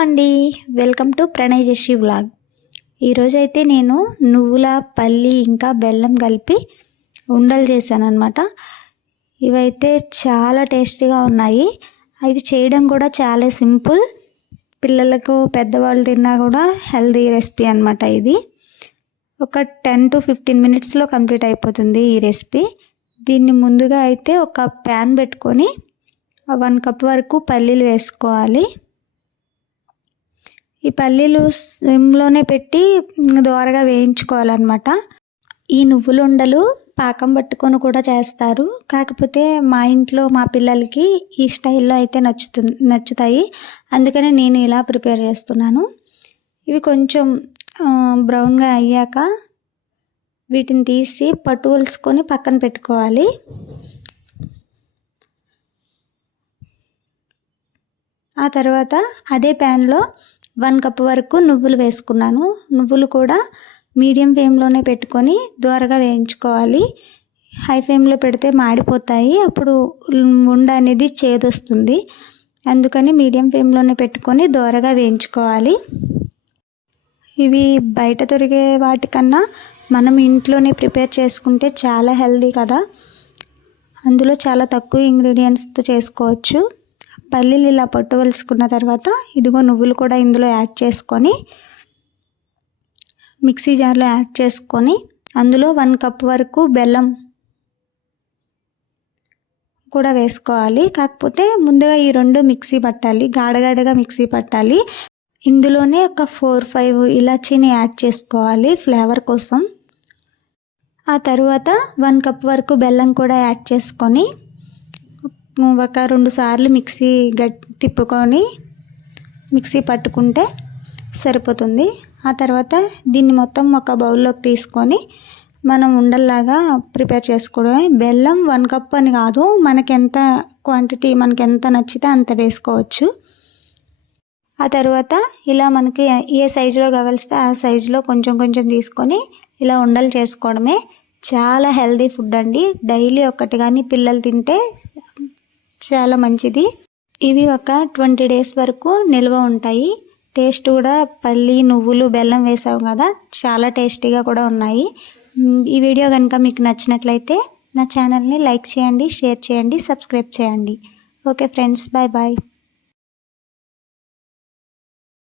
అండి, welcome to Pranay జషి vlog. ఈరోజైతే నేను నువ్వుల పల్లి ఇంకా బెల్లం కలిపి ఉండలు చేశాను అనమాట. ఇవైతే చాలా టేస్టీగా ఉన్నాయి. అవి చేయడం కూడా చాలా సింపుల్. పిల్లలకు పెద్దవాళ్ళు తిన్నా కూడా హెల్దీ రెసిపీ అనమాట. ఇది ఒక 10 to 15 మినిట్స్లో కంప్లీట్ అయిపోతుంది ఈ రెసిపీ. దీన్ని ముందుగా అయితే ఒక ప్యాన్ పెట్టుకొని 1 కప్ వరకు పల్లీలు వేసుకోవాలి. ఈ పల్లీలు సిమ్లోనే పెట్టి దోరగా వేయించుకోవాలన్నమాట. ఈ నువ్వుల ఉండలు పాకం పట్టుకొని కూడా చేస్తారు. కాకపోతే మా ఇంట్లో మా పిల్లలకి ఈ స్టైల్లో అయితే నచ్చుతాయి. అందుకనే నేను ఇలా ప్రిపేర్ చేస్తున్నాను. ఇవి కొంచెం బ్రౌన్గా అయ్యాక వీటిని తీసి పట్టువలుసుకొని పక్కన పెట్టుకోవాలి. ఆ తర్వాత అదే ప్యాన్లో 1 కప్ వరకు నువ్వులు వేసుకున్నాను. నువ్వులు కూడా మీడియం ఫ్లేమ్లోనే పెట్టుకొని దోరగా వేయించుకోవాలి. హై ఫ్లేమ్లో పెడితే మాడిపోతాయి, అప్పుడు ఉండ అనేది చేదొస్తుంది. అందుకని మీడియం ఫ్లేమ్లోనే పెట్టుకొని దోరగా వేయించుకోవాలి. ఇవి బయట దొరికే వాటికన్నా మనం ఇంట్లోనే ప్రిపేర్ చేసుకుంటే చాలా హెల్దీ కదా. అందులో చాలా తక్కువ ఇంగ్రీడియంట్స్తో చేసుకోవచ్చు. పల్లీలు ఇలా పట్టువలుసుకున్న తర్వాత ఇదిగో నువ్వులు కూడా ఇందులో యాడ్ చేసుకొని మిక్సీ జార్లో యాడ్ చేసుకొని అందులో 1 కప్ వరకు బెల్లం కూడా వేసుకోవాలి. కాకపోతే ముందుగా ఈ 2 మిక్సీ పట్టాలి, గాఢగాఢగా మిక్సీ పట్టాలి. ఇందులోనే ఒక 4-5 ఇలాచీని యాడ్ చేసుకోవాలి ఫ్లేవర్ కోసం. ఆ తర్వాత 1 కప్ వరకు బెల్లం కూడా యాడ్ చేసుకొని ఒక 2 సార్లు మిక్సీ తిప్పుకొని మిక్సీ పట్టుకుంటే సరిపోతుంది. ఆ తర్వాత దీన్ని మొత్తం ఒక బౌల్లోకి తీసుకొని మనం ఉండల్లాగా ప్రిపేర్ చేసుకోవడమే. బెల్లం 1 కప్ అని కాదు, మనకి ఎంత క్వాంటిటీ మనకి ఎంత నచ్చితే అంత వేసుకోవచ్చు. ఆ తర్వాత ఇలా మనకి ఏ సైజులో కావలిస్తే ఆ సైజులో కొంచెం కొంచెం తీసుకొని ఇలా ఉండలు చేసుకోవడమే. చాలా హెల్దీ ఫుడ్ అండి. డైలీ ఒకటి కానీ పిల్లలు తింటే చాలా మంచిది. ఇవి ఒక 20 days వరకు నిల్వ ఉంటాయి. టేస్ట్ కూడా పల్లి నువ్వులు బెల్లం వేసావు కదా, చాలా టేస్టీగా కూడా ఉన్నాయి. ఈ వీడియో కనుక మీకు నచ్చినట్లయితే నా ఛానల్ని లైక్ చేయండి, షేర్ చేయండి, సబ్స్క్రైబ్ చేయండి. Okay friends, bye bye.